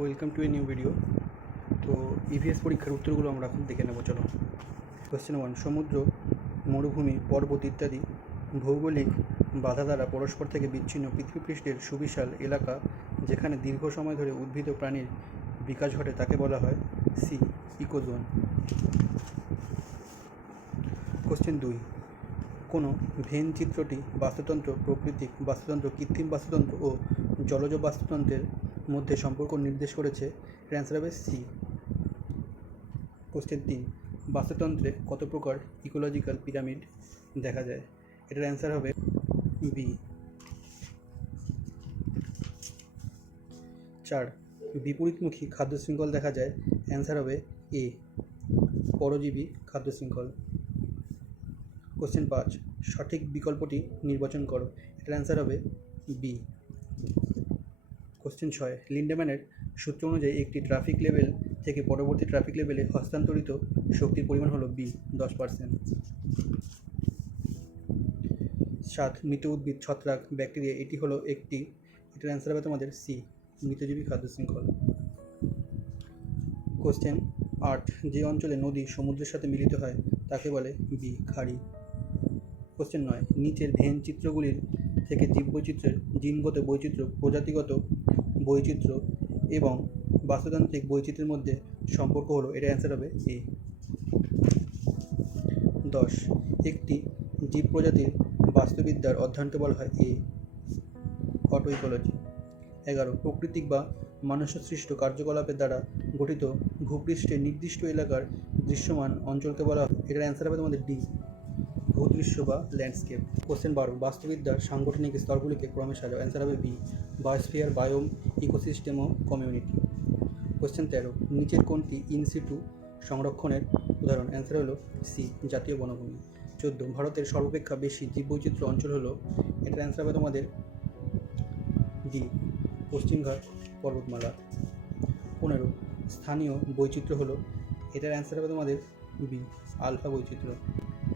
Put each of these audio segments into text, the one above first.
Welcome to a new video. তো EVS পরীক্ষার উত্তরগুলো আমরা এখন দেখে নেব। চলো। কোয়েশ্চেন 1, সমুদ্র, মরুভূমি, পর্বত ইত্যাদি ভৌগোলিক বাধা দ্বারা পরস্পর থেকে বিচ্ছিন্ন পৃথিবীপৃষ্ঠের সুবিশাল এলাকা যেখানে দীর্ঘ সময় ধরে উদ্ভিদ ও প্রাণীর বিকাশ ঘটে তাকে বলা হয় সি, ইকোজোন। কোয়েশ্চেন 2, কোনো ভেন চিত্রটি বাস্তুতন্ত্র, প্রাকৃতিক বাস্তুতন্ত্র, কৃত্রিম বাস্তুতন্ত্র ও জলজ বাস্তুতন্ত্রের মধ্যে সম্পর্ক নির্দেশ করেছে। এর অ্যান্সার হবে সি। কোয়েশ্চেন 3, বাস্তুতন্ত্রে কত প্রকার ইকোলজিক্যাল পিরামিড দেখা যায়? এটার অ্যান্সার হবে বি। 4, বিপরীতমুখী খাদ্য শৃঙ্খল দেখা যায়। অ্যান্সার হবে এ, পরজীবী খাদ্য শৃঙ্খল। কোয়েশ্চেন 5, সঠিক বিকল্পটি নির্বাচন করো। এটার অ্যান্সার হবে বি। কোয়েশ্চেন 6, লিন্ডেম্যানের সূত্র অনুযায়ী একটি ট্রাফিক লেভেল থেকে পরবর্তী ট্রাফিক লেভেলে হস্তান্তরিত শক্তির পরিমাণ হলো বি, 10%। 7, মৃত উদ্ভিদ, ছত্রাক, ব্যাকটেরিয়া এটি হলো একটি। এটার অ্যান্সার হবে তোমাদের সি, মৃতজীবী খাদ্য শৃঙ্খল। কোয়েশ্চেন 8, যে অঞ্চলে নদী সমুদ্রের সাথে মিলিত হয় তাকে বলে বি, খাড়ি। কোয়েশ্চেন 9, নিচের ভেন চিত্রগুলির থেকে জীববৈচিত্র্যের জিনগত বৈচিত্র্য, প্রজাতিগত বৈচিত্র্য এবং বাস্তুতান্ত্রিক বৈচিত্র্যের মধ্যে সম্পর্ক হলো। এর অ্যান্সার হবে এ। 10, একটি জীব প্রজাতির বাস্তুবিদ্যার অধ্যয়নকে বলা হয় এ, অটো ইকোলজি। 11, প্রাকৃতিক বা মনুষ্যসৃষ্ট কার্যকলাপের দ্বারা গঠিত ভূপৃষ্ঠের নির্দিষ্ট এলাকার দৃশ্যমান অঞ্চলকে বলা হয়। এটার অ্যান্সার হবে তোমাদের ডি, ভূদৃশ্য বা ল্যান্ডস্কেপ। কোশ্চেন 12, বাস্তুবিদ্যার সাংগঠনিক স্তরগুলিকে ক্রমে সাজাও। অ্যান্সার হবে বি, বায়োস্ফিয়ার, বায়োম, ইকোসিস্টেম ও কমিউনিটি। কোশ্চেন 13, নিচের কোনটি ইনসিটু সংরক্ষণের উদাহরণ? অ্যান্সার হলো সি, জাতীয় বনভূমি। 14, ভারতের সর্বাপেক্ষা বেশি জীববৈচিত্র্য অঞ্চল হলো। এটার অ্যান্সার হবে তোমাদের ডি, পশ্চিমঘাট পর্বতমালা। 15, স্থানীয় বৈচিত্র্য হলো। এটার অ্যান্সার হবে তোমাদের বি, আলফা বৈচিত্র্য।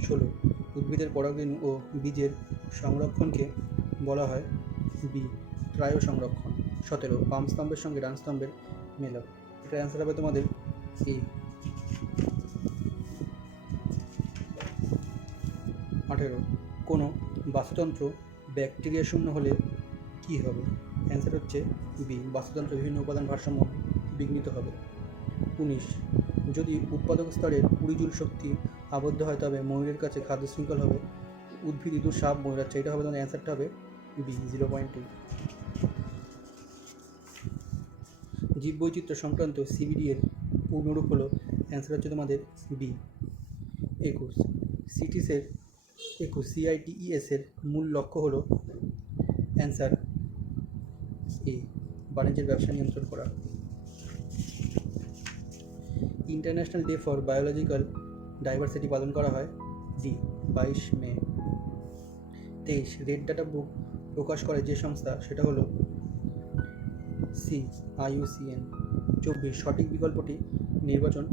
16, উদ্ভিদের পরাগরেণু ও বীজের সংরক্ষণকে বলা হয় বি, ক্রায়ো সংরক্ষণ। 17, বাম স্তম্ভের সঙ্গে ডান স্তম্ভের মেলাপ। এটার অ্যান্সার হবে তোমাদের এ। 18, কোনো বাস্তুতন্ত্র ব্যাকটেরিয়া শূন্য হলে কী হবে? অ্যান্সার হচ্ছে বি, বাস্তুতন্ত্র বিভিন্ন উপাদান ভারসাম্য বিঘ্নিত হবে। 19, যদি উৎপাদক স্তরের 20 জুল শক্তি আবদ্ধ হয় তবে ময়ূরের কাছে খাদ্য শৃঙ্খল হবে উদ্ভিদ, ইঁদুর, সাপ, ময়ূরাচ্ছা। এটা হবে তোমাদের অ্যান্সারটা হবে বি, 0.2। জীববৈচিত্র্য সংক্রান্ত সিবিডি এর পূর্ণরূপ হলো। অ্যান্সার হচ্ছে তোমাদের বি। 21, CITES এর মূল লক্ষ্য হলো। অ্যান্সার এ, বাণিজ্যের ব্যবসা নিয়ন্ত্রণ করা। International day for biological diversity পালন করা হয় ডি, 22 মে। 23, রেড ডাটা বুক প্রকাশ করে যে সংস্থা সেটা হলো সি, IUCN। 24, সঠিক বিকল্পটি নির্বাচন।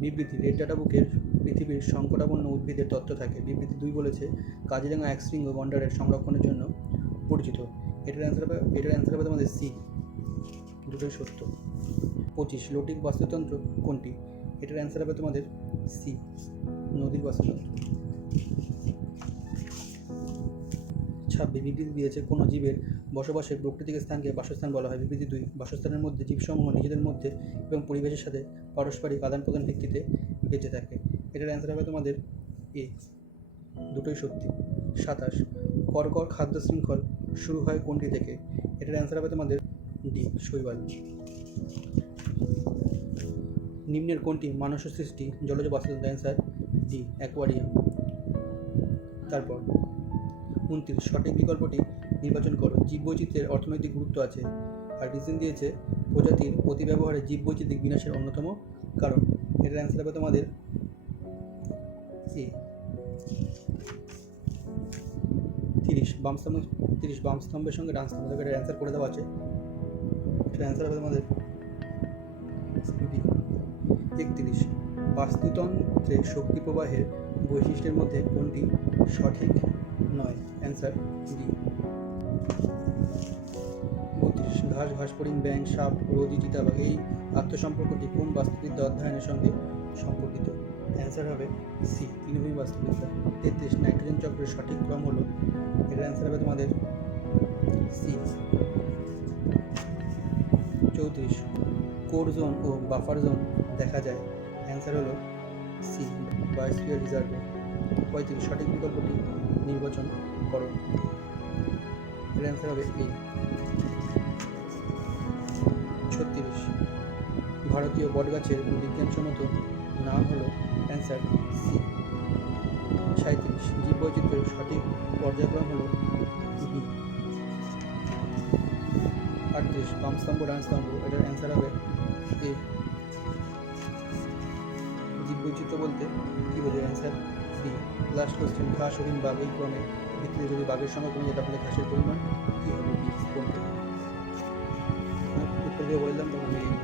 বিবৃতি, রেড ডাটা বুকের পৃথিবীর সংকটাপন্ন উদ্ভিদের তথ্য থাকে। বিবৃতি 2 বলেছে কাজিরাঙা একশৃঙ্গ গন্ডারের সংরক্ষণের জন্য পরিচিত। এটার অ্যান্সার হবে তোমাদের সি, দুটোই সত্য। 25, লোটিক বাস্তুতন্ত্র কোনটি? এটার অ্যান্সার হবে তোমাদের সি, নদীর বাস্তুতন্ত্র। 26, বিবৃতি দিয়েছে কোনো জীবের বসবাসের প্রকৃতিক স্থানকে বাসস্থান বলা হয়। বিবৃতি 2, বাসস্থানের মধ্যে জীবসমূহ নিজেদের মধ্যে এবং পরিবেশের সাথে পারস্পরিক আদান প্রদান ভিত্তিতে বেঁচে থাকে। এটার অ্যান্সার হবে তোমাদের এ, দুটোই সত্যি। 27, কর্কর খাদ্য শৃঙ্খল শুরু হয় কোনটি থেকে? এটার অ্যান্সার হবে তোমাদের ডি, শৈবাল। নিম্নের কোনটি মানুষ সৃষ্টি জলজ বাস্তুতন্ত্র? Answer D, aquarium. তারপর 29, সঠিক বিকল্পটি নির্বাচন করো। জীববৈচিত্র্যের অর্থনৈতিক গুরুত্ব আছে। আর রিজন দিয়েছে প্রজাতির অতিব্যবহারে জীববৈচিত্রিক বিনাশের অন্যতম কারণ। এটার অ্যান্সার হবে তোমাদের এ। 30, বাম স্তম্ভের সঙ্গে ডান স্তম্ভ, এটার অ্যান্সার করে দেওয়া আছে। এটার অ্যান্সার হবে তোমাদের বি। 31, বাস্তুতন্ত্রে শক্তি প্রবাহের বৈশিষ্ট্যের মধ্যে কোনটি সঠিক নয়? Answer D. 32, ঘাস, ঘাসফড়িং, ব্যাঙ, সাপ, রোদি, চিতাবাঘ এই আত্মসম্পর্কটি কোন বাস্তুবিদ্যা অধ্যয়নের সঙ্গে সম্পর্কিত? অ্যান্সার হবে সি, তৃণভূমি বাস্তুবিদ্যা। 33 নাইট্রোজেন চক্রের সঠিক ক্রম হলো, এটার অ্যান্সার হবে তোমাদের সি। 34 কোর জোন ও বাফার জোন দেখা যায়, অ্যান্সার হলো সি, বায়োস্ফিয়ার রিজার্ভে। 35 সঠিক বিকল্পটি নির্বাচন করো, এর অ্যান্সার হবে এ। 36 ভারতীয় বটগাছের বিজ্ঞানসম্মত নাম হলো, অ্যান্সার সি। 37 জীববৈচিত্র্যের সঠিক পর্যায়ক্রম হলো বি। 38 বামস্তম্ভ ডানস্তম্ভ, এটার অ্যান্সার হবে এ। জীববৈচিত্র্য বলতে কী বোঝায়? Answer B. লাস্ট কোশ্চেন, ঘাস, হরিণ, বাঘ এই ক্রমে ভিত্তিতে যদি বাঘের সংখ্যা কমে যায় তাহলে ঘাসের পরিমাণ কী হবে? বি কোনটা? উত্তর দিয়ে বললাম তখন মিলিয়ে